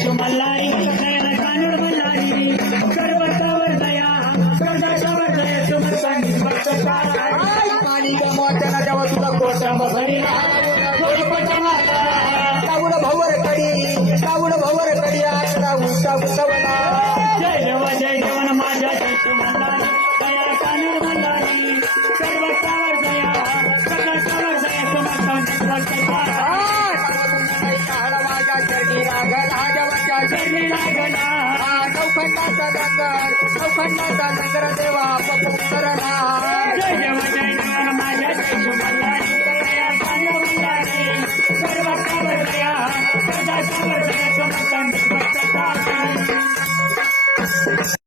जयशो मल्हारी नयन कानूड मल्हारी सर्वतावर दया सर्वांच्यावर दया सुमतांनी भक्तता माणिक मोत्याला जेव्हा तुला कोटा बसविला कावड भवर कडी आकडा उसा उसवला जय देवन माझ्या जयशो मल्हारी दया कानूड मल्हारी सर्वतावर दया सर्वांच्यावर दया सुमतांनी भक्तता चरणी लागला चौखंडाचा नगर देवा पपुसरला जय देवन माझ्या जयशो मल्हारी दया कानूड मल्हारी सर्वतावर दया सर्वांच्यावर